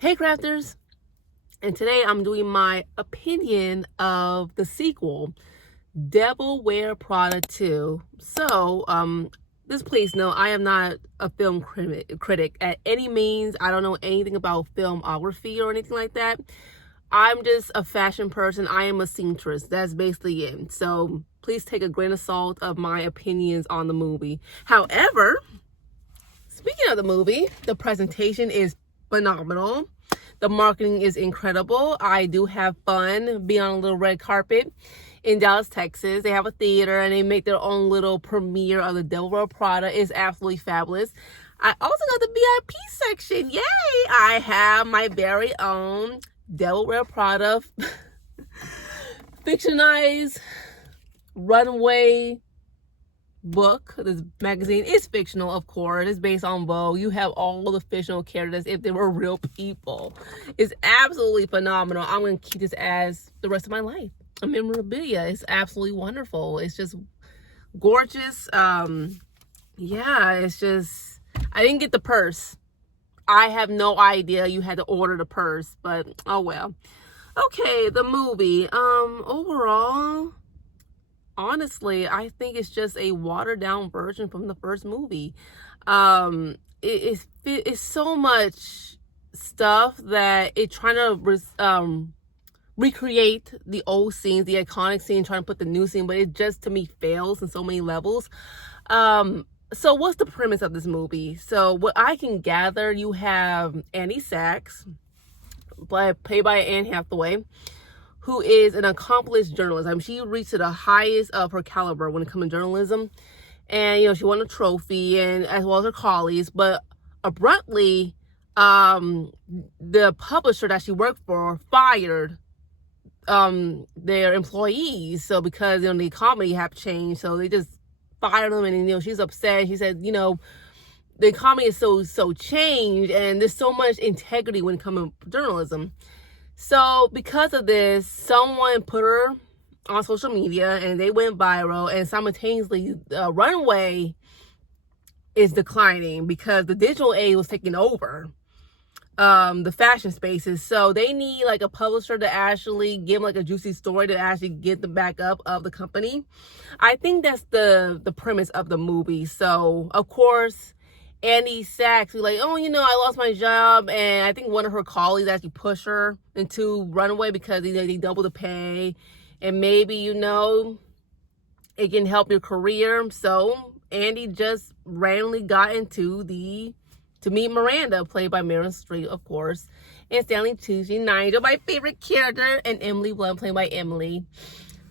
Hey crafters, and today I'm doing my opinion of the sequel, Devil Wears Prada 2. Just please know I am not a film critic at any means. I don't know anything about filmography or anything like that. I'm just a fashion person. I am a seamstress. That's basically it. So please take a grain of salt of my opinions on the movie. However, speaking of the movie, the presentation is phenomenal. The marketing is incredible. I do have fun being on a little red carpet in Dallas, Texas. They have a theater and they make their own little premiere of the Devil Wears Prada. It's absolutely fabulous. I also got the VIP section. Yay! I have my very own Devil Wears Prada fictionalized runway book. This magazine is fictional, of course. It's based on Vogue. You have all the fictional characters if they were real people. It's absolutely phenomenal. I'm going to keep this as the rest of my life. A memorabilia. It's absolutely wonderful. It's just gorgeous. Yeah, it's just, I didn't get the purse. I have no idea you had to order the purse, but oh well. Okay, the movie. Overall, honestly, I think it's just a watered down version from the first movie. It's so much stuff that it's trying to recreate the old scenes, the iconic scene, trying to put the new scene, but it just to me fails in so many levels. So what's the premise of this movie? So what I can gather, you have Annie Sachs, played by Anne Hathaway, who is an accomplished journalist. I mean, she reached to the highest of her caliber when it comes to journalism. And, she won a trophy, and as well as her colleagues. But abruptly, the publisher that she worked for fired their employees. So because, the economy have changed, so they just fired them. And, she's upset. She said, the economy is so changed, and there's so much integrity when it comes to journalism. So because of this, someone put her on social media and they went viral, and simultaneously the runway is declining because the digital age was taking over the fashion spaces. So they need like a publisher to actually give them like a juicy story to actually get the backup of the company. I think that's the premise of the movie. So of course, Annie Sachs was like, oh, I lost my job. And I think one of her colleagues actually pushed her into runway because they double the pay. And maybe, it can help your career. So Andy just randomly got into to meet Miranda, played by Meryl Streep, of course. And Stanley Tucci, Nigel, my favorite character. And Emily Blunt, played by Emily.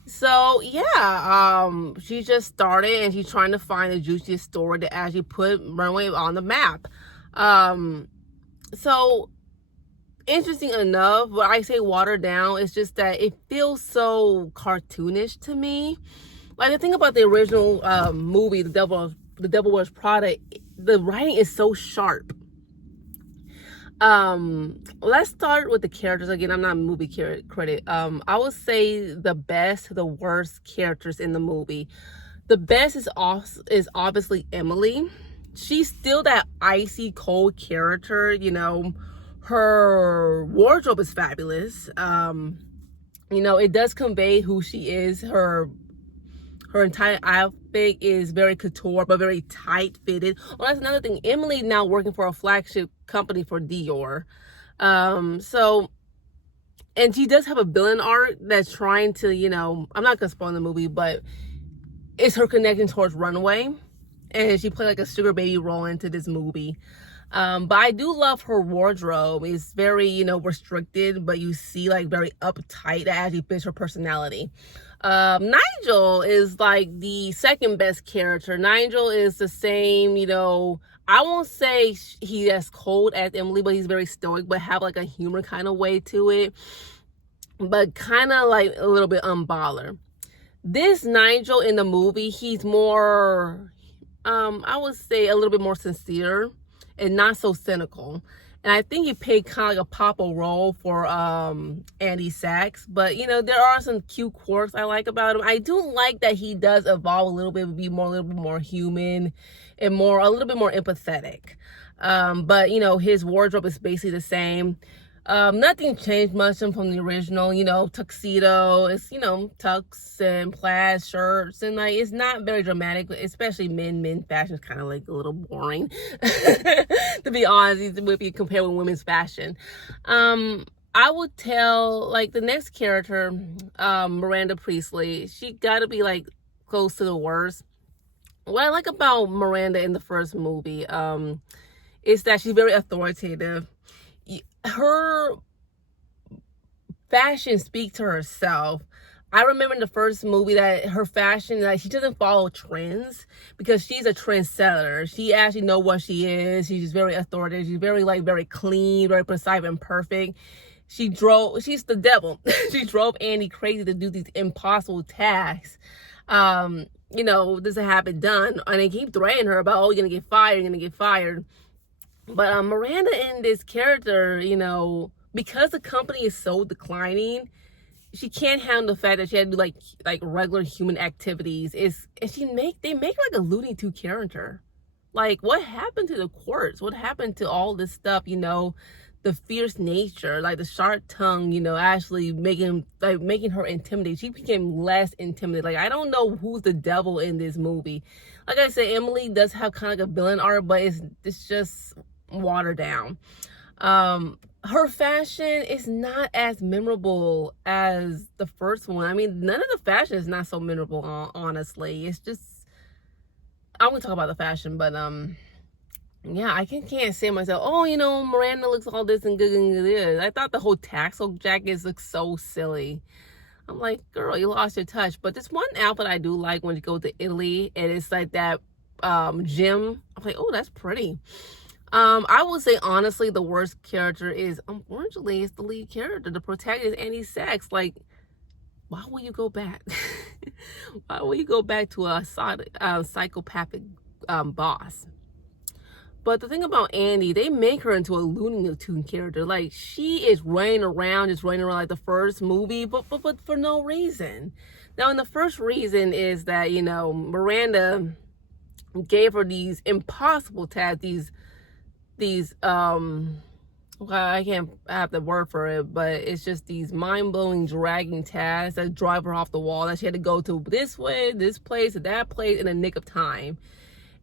So yeah, she just started and she's trying to find the juiciest story to actually put Runway on the map. So interesting enough, when I say watered down, it's just that it feels so cartoonish to me. Like the thing about the original movie, The Devil Wears Prada, the writing is so sharp. Let's start with the characters. Again, I'm not a movie critic. I would say the best to the worst characters in the movie. The best is obviously Emily. She's still that icy cold character. Her wardrobe is fabulous. It does convey who she is. Her entire outfit is very couture, but very tight fitted. Well, that's another thing. Emily now working for a flagship company for Dior. And she does have a villain arc that's trying to, I'm not gonna spoil the movie, but it's her connection towards Runway. And she played like a sugar baby role into this movie. But I do love her wardrobe. It's very, restricted, but you see like very uptight. That actually fits her personality. Nigel is like the second best character. Nigel is the same, I won't say he's as cold as Emily, but he's very stoic, but have like a humor kind of way to it, but kind of like a little bit unbothered. This Nigel in the movie, he's more, I would say a little bit more sincere and not so cynical. And I think he played kind of like a papa role for Andy Sachs. But you know, there are some cute quirks I like about him. I do like that he does evolve a little bit, be more a little bit more human and more a little bit more empathetic. But you know, his wardrobe is basically the same. Nothing changed much from the original, you know, tuxedo. It's, you know, tux and plaid shirts, and like it's not very dramatic, especially men fashion is kind of like a little boring to be honest if you compare with women's fashion. I would tell like the next character, Miranda Priestley, she gotta be like close to the worst. What I like about Miranda in the first movie is that she's very authoritative. Her fashion speaks to herself. I remember in the first movie that her fashion, like, she doesn't follow trends because she's a trendsetter. She actually knows what she is. She's very authoritative. She's very very clean, very precise and perfect. She's the devil. She drove Andy crazy to do these impossible tasks. You know, this have been done, and they keep threatening her about, oh, you're gonna get fired, you're gonna get fired. But Miranda in this character, you know, because the company is so declining, she can't handle the fact that she had to do like regular human activities. They make like a Looney Tunes character. Like, what happened to the quirks? What happened to all this stuff? You know, the fierce nature, like the sharp tongue. You know, actually making her intimidating. She became less intimidating. Like, I don't know who's the devil in this movie. Like I said, Emily does have kind of like a villain arc, but it's just watered down. Her fashion is not as memorable as the first one. I mean, none of the fashion is not so memorable, honestly. It's just, I'm gonna talk about the fashion, but yeah, I can't say to myself, oh, you know, Miranda looks all this and good. I thought the whole taxel jackets look so silly. I'm like, girl, you lost your touch. But this one outfit I do like when you go to Italy, and it's like that gym. I'm like, oh, that's pretty. I would say honestly the worst character is, unfortunately, it's the lead character, the protagonist, Andy Sachs. Like, why will you go back? Why will you go back to a psychopathic boss? But the thing about Andy, they make her into a Looney Tunes character. Like, she is running around like the first movie, but for no reason. Now, and the first reason is that, you know, Miranda gave her these impossible tasks, these well, I can't have the word for it, but it's just these mind-blowing dragging tasks that drive her off the wall, that she had to go to this way, this place, to that place in a nick of time.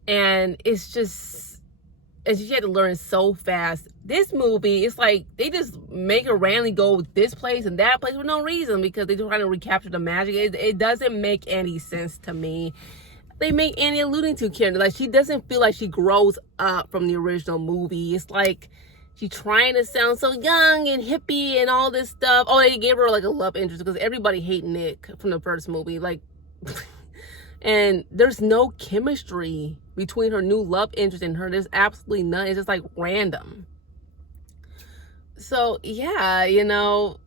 And it's just, and she had to learn so fast. This movie, it's like they just make her randomly go this place and that place for no reason, because they're trying to recapture the magic. It doesn't make any sense to me. They make Annie a Looney Tunes character. Like, she doesn't feel like she grows up from the original movie. It's like she's trying to sound so young and hippie and all this stuff. Oh, they gave her like a love interest because everybody hated Nick from the first movie. Like, and there's no chemistry between her new love interest and her. There's absolutely none. It's just like random. So yeah, you know,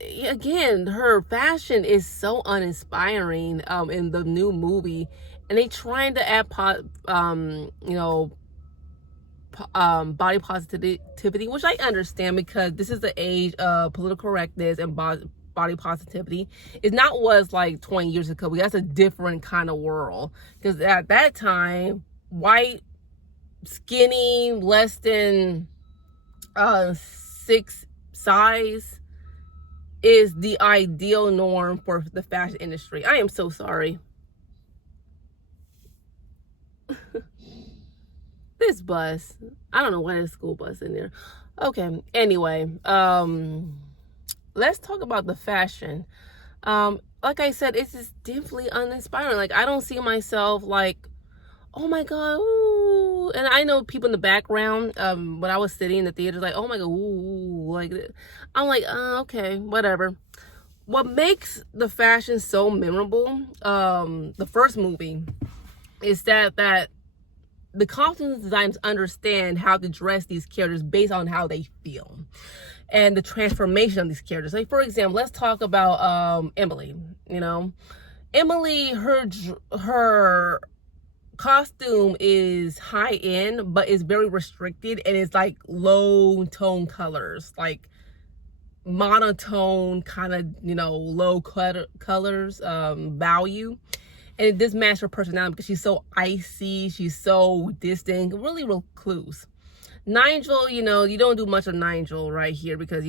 again, her fashion is so uninspiring in the new movie. And they trying to add, you know, body positivity, which I understand because this is the age of political correctness and body positivity. It's not was like 20 years ago. That's a different kind of world. Because at that time, white, skinny, less than 6 size is the ideal norm for the fashion industry. I am so sorry. This bus, I don't know why there's a school bus in there. Okay, anyway, let's talk about the fashion. Like I said, it's just definitely uninspiring. Like, I don't see myself like, oh my god, ooh. And I know people in the background, when I was sitting in the theater, like, oh my god, ooh, like, I'm like, okay, whatever. What makes the fashion so memorable, the first movie, is that the costume designers understand how to dress these characters based on how they feel and the transformation of these characters. Like, for example, let's talk about Emily. You know, Emily, her costume is high end, but it's very restricted, and it's like low tone colors, like monotone kind of, low colors, value. And it does match her personality because she's so icy, she's so distant, really recluse. Nigel, you don't do much of Nigel right here because,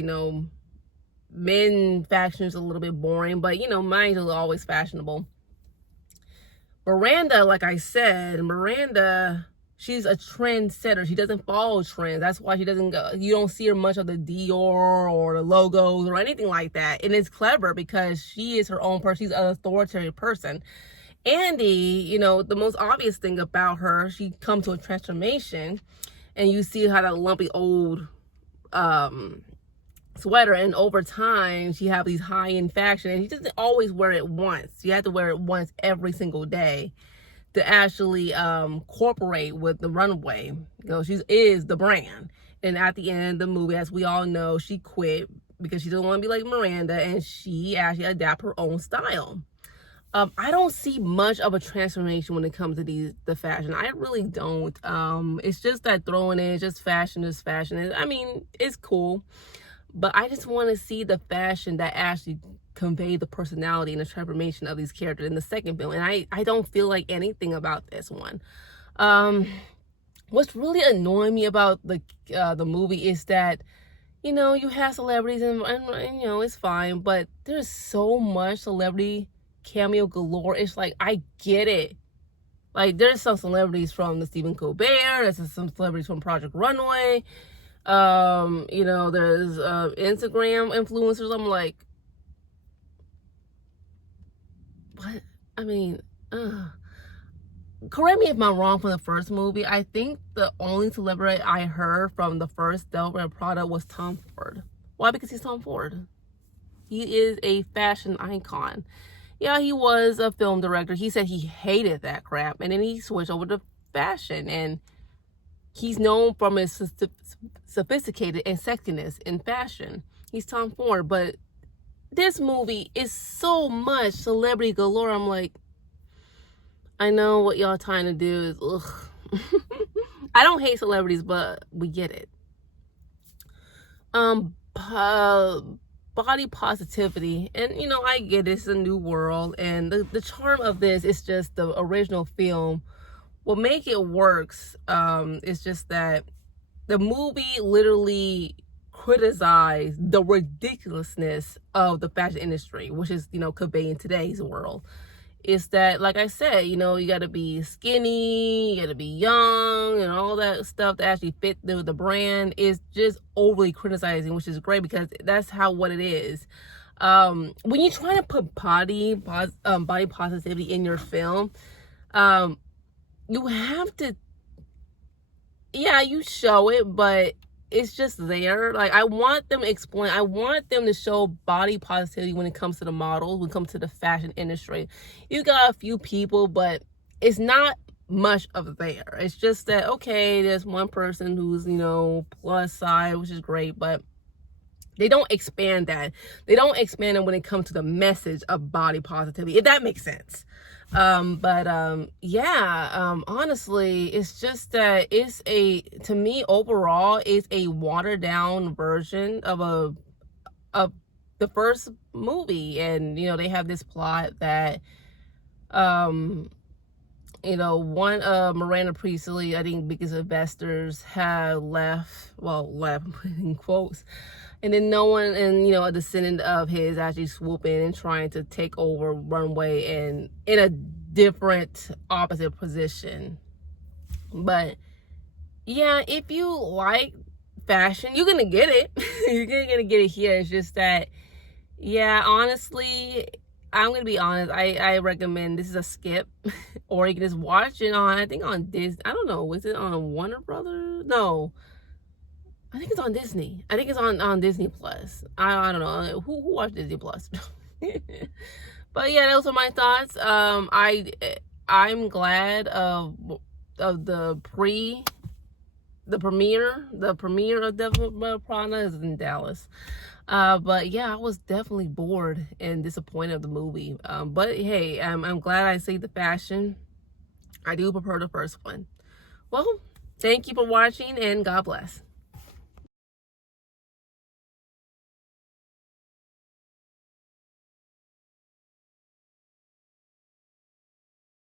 men fashion is a little bit boring, but, Nigel is always fashionable. Miranda, like I said, she's a trendsetter. She doesn't follow trends. That's why you don't see her much of the Dior or the logos or anything like that. And it's clever because she is her own person. She's an authoritative person. Andy, the most obvious thing about her, she comes to a transformation, and you see how that lumpy old sweater, and over time she have these high-end fashion, and she doesn't always wear it once. You have to wear it once every single day to actually cooperate with the runway. She is the brand. And at the end of the movie, as we all know, she quit because she doesn't want to be like Miranda, and she actually adapt her own style. I don't see much of a transformation when it comes to the fashion. I really don't. It's just that throwing in just fashion is fashion. I mean, it's cool, but I just want to see the fashion that actually convey the personality and the transformation of these characters in the second film. And I don't feel like anything about this one. What's really annoying me about the movie is that, you have celebrities and it's fine, but there's so much celebrity cameo galore. It's like, I get it. Like, there's some celebrities from the Stephen Colbert, there's some celebrities from Project Runway, there's Instagram influencers. I'm like, what? I mean, correct me if I'm wrong from the first movie. I think the only celebrity I heard from the first Devil Wears Prada was Tom Ford. Why? Because he's Tom Ford. He is a fashion icon. Yeah, he was a film director. He said he hated that crap, and then he switched over to fashion, and he's known from his sophisticated and sexiness in fashion. He's Tom Ford, but this movie is so much celebrity galore. I'm like, I know what y'all trying to do is, ugh. I don't hate celebrities, but we get it. Body positivity, and I get it's a new world, and the charm of this is just the original film. What make it works is just that the movie literally criticized the ridiculousness of the fashion industry, which is conveyed in today's world. It's that, like I said, you got to be skinny, you got to be young, and all that stuff to actually fit the brand is just overly criticizing, which is great because that's what it is. When you try to put body positivity in your film, you have to, you show it, but it's just there. Like, I want them to show body positivity when it comes to the models, when it comes to the fashion industry. You got a few people, but it's not much of there. It's just that, okay, there's one person who's, plus size, which is great, but they don't expand that. They don't expand it when it comes to the message of body positivity, if that makes sense. Honestly, it's just that to me overall, it's a watered down version of the first movie. And they have this plot that one of Miranda Priestley, I think biggest investors, have left in quotes, and then no one, and a descendant of his actually swoop in and trying to take over Runway and in a different opposite position. But yeah, if you like fashion, you're gonna get it. You're gonna get it here. It's just that, honestly, I'm gonna be honest, I recommend this is a skip. Or you can just watch it on, I think on Disney. I don't know, is it on Warner Brothers? No, I think it's on Disney. I think it's on Disney Plus. I don't know who watched Disney Plus. But yeah, those are my thoughts. I'm glad of the premiere of Devil Wears Prada is in Dallas. But yeah, I was definitely bored and disappointed of the movie. But hey, I'm glad I see the fashion. I do prefer the first one. Well, thank you for watching, and God bless.